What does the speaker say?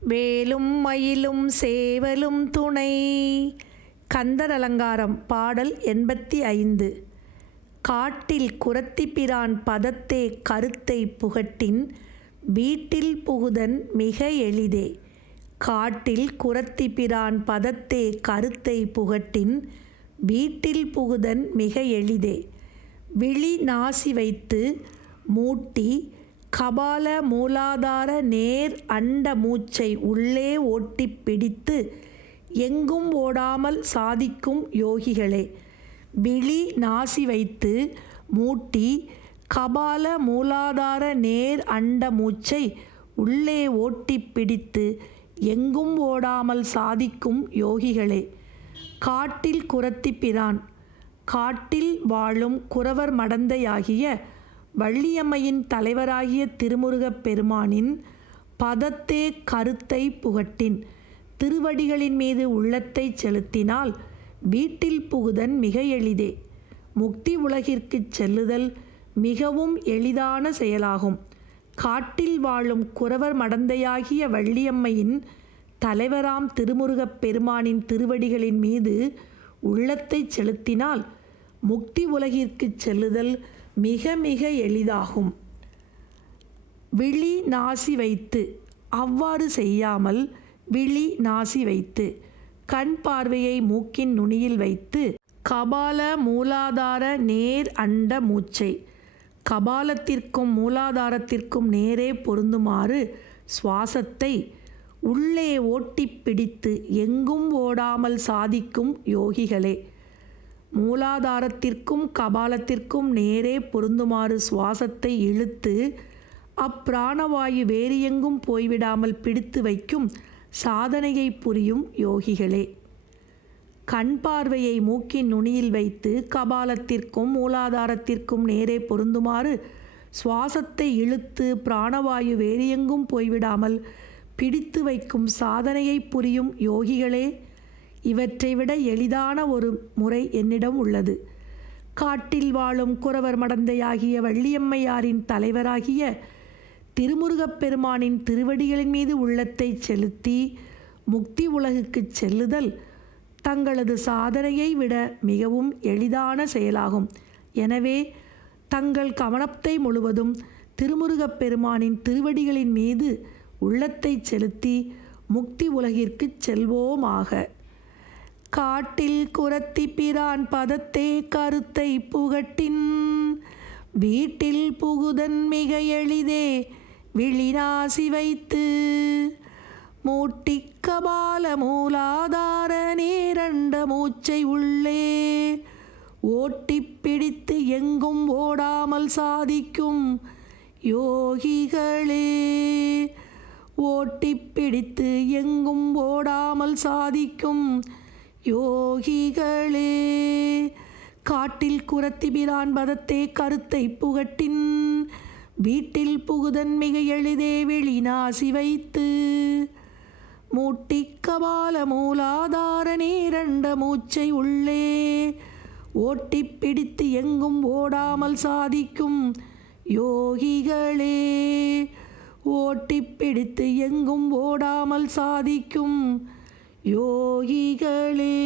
வேலும் மயிலும் சேவலும் துணை. கந்தர் அலங்காரம் பாடல் எண்பத்தி ஐந்து. காட்டில் குரத்திப்பிரான் பதத்தே கருத்தை புகட்டின் வீட்டில் புகுதன் மிக எளிதே. காட்டில் குரத்திப்பிரான் பதத்தே கருத்தை புகட்டின் வீட்டில் புகுதன் மிக எளிதே. விழி நாசி வைத்து மூட்டி கபால மூலாதார நேர் அண்ட மூச்சை உள்ளே ஓட்டிப் பிடித்து எங்கும் ஓடாமல் சாதிக்கும் யோகிகளே. விழி நாசி வைத்து மூட்டி கபால மூலாதார நேர் அண்ட மூச்சை உள்ளே ஓட்டிப் பிடித்து எங்கும் ஓடாமல் சாதிக்கும் யோகிகளே. காட்டில் குரத்தி பிரான். காட்டில் வாழும் குறவர் மடந்தையாகிய வள்ளியம்மையின் தலைவராகிய திருமுருகப் பெருமானின் பதத்தே கருத்தை புகட்டின். திருவடிகளின் மீது உள்ளத்தை செலுத்தினால் வீட்டில் புகுதன் மிக எளிதே. முக்தி உலகிற்குச் செல்லுதல் மிகவும் எளிதான செயலாகும். காட்டில் வாழும் குறவர் மடந்தையாகிய வள்ளியம்மையின் தலைவராம் திருமுருகப் பெருமானின் திருவடிகளின் மீது உள்ளத்தை செலுத்தினால் முக்தி உலகிற்குச் செல்லுதல் மிக மிக எளிதாகும். விழி நாசி வைத்து அவ்வாறு செய்யாமல் விழி நாசி வைத்து கண் பார்வையை மூக்கின் நுனியில் வைத்து கபால மூலாதார நேர் அண்ட மூச்சை கபாலத்திற்கும் மூலாதாரத்திற்கும் நேரே பொருந்துமாறு சுவாசத்தை உள்ளே ஓட்டிப் பிடித்து எங்கும் ஓடாமல் சாதிக்கும் யோகிகளே மூலாதாரத்திற்கும் கபாலத்திற்கும் நேரே பொருந்துமாறு சுவாசத்தை இழுத்து அப்பிராணவாயு வேறு எங்கும் போய்விடாமல் பிடித்து வைக்கும் சாதனையை புரியும் யோகிகளே. கண் பார்வையை மூக்கின் நுனியில் வைத்து கபாலத்திற்கும் மூலாதாரத்திற்கும் நேரே பொருந்துமாறு சுவாசத்தை இழுத்து பிராணவாயு வேறு எங்கும் போய்விடாமல் பிடித்து வைக்கும் சாதனையை புரியும் யோகிகளே இவற்றை விட எளிதான ஒரு முறை என்னிடம் உள்ளது. காட்டில் வாழும் குறவர் மடந்தையாகிய வள்ளியம்மையாரின் தலைவராகிய திருமுருகப் பெருமானின் திருவடிகளின் மீது உள்ளத்தை செலுத்தி முக்தி உலகுக்குச் செல்லுதல் தங்களது சாதனையை விட மிகவும் எளிதான செயலாகும். எனவே தங்கள் கவனத்தை முழுவதும் திருமுருகப் பெருமானின் திருவடிகளின் மீது உள்ளத்தை செலுத்தி முக்தி உலகிற்குச் செல்வோமாக. காட்டில் குரத்தி பிரான் பதத்தே கருத்தை புகட்டின். வீட்டில் புகுதன் மிக எளிதே விழிராசி வைத்து. மூட்டிக்கபால மூலாதார நேரண்ட மூச்சை உள்ளே. ஓட்டி பிடித்து எங்கும் ஓடாமல் சாதிக்கும் யோகிகளே. ஓட்டி பிடித்து எங்கும் ஓடாமல் சாதிக்கும் யோகிகளே காட்டில் குரத்திபிரான் பதத்தே கருத்தை புகட்டின் வீட்டில் புகுதன் மிக எளிதே வெளிநாசி வைத்து மூட்டி கபால மூலாதார நீரண்ட மூச்சை உள்ளே ஓட்டிப் பிடித்து எங்கும் ஓடாமல் சாதிக்கும் யோகிகளே. ஓட்டி பிடித்து எங்கும் ஓடாமல் சாதிக்கும் யோகிகளே